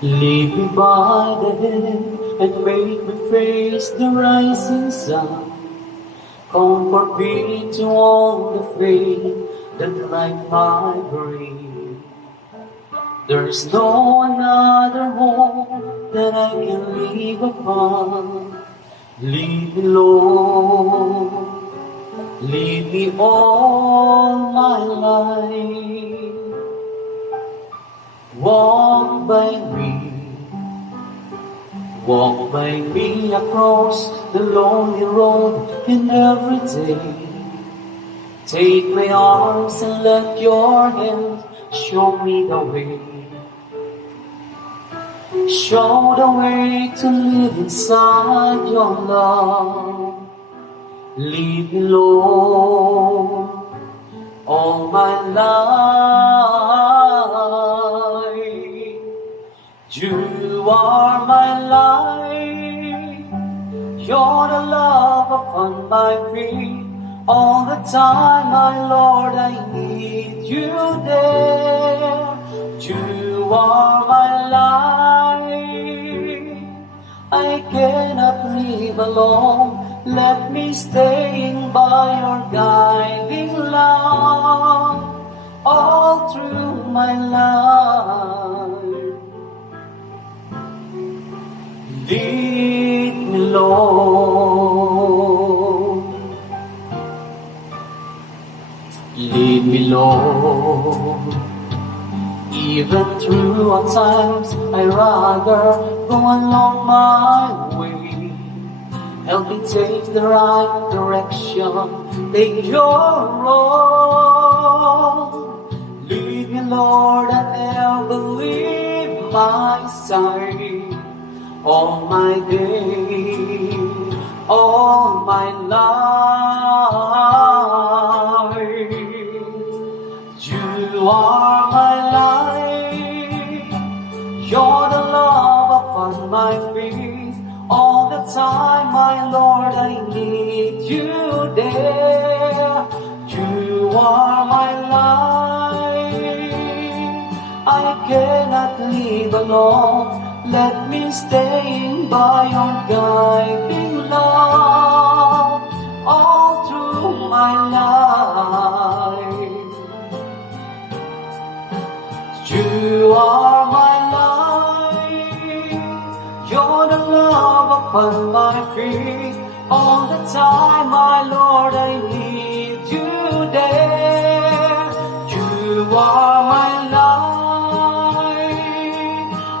Lead me by the hand and make me face the rising sun. Comfort me to all the faith that light my brain. There's no another home that I can live upon. Lead me, Lord, lead me all my life. Walk by me across the lonely road in every day. Take my arms and let your hand show me the way. Show the way to live inside your love. Lead me, Lord, all my life. You are my life. You're the love upon my feet. All the time, my Lord, I need you there. You are my life. I cannot live alone. Let me stay by your guiding love all through my life. Lead me, Lord. Lead me, Lord. Even through our times, I'd rather go along my way. Help me take the right direction, take your road. Lead me, Lord, and never leave my side. All my days, all my life. You are my life. You're the love upon my feet. All the time, my Lord, I need you there. You are my life. I cannot live alone. Let me stay by your guiding love all through my life. You are my life. You're the love upon my feet. All the time, my Lord, I need you there. You are my life.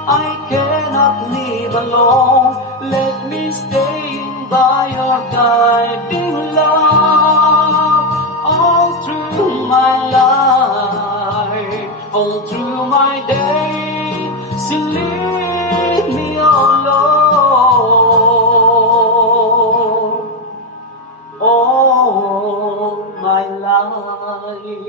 I cannot live alone. Let me stay by your guiding love all through my life, all through my day. So lead me, oh Lord, all my life.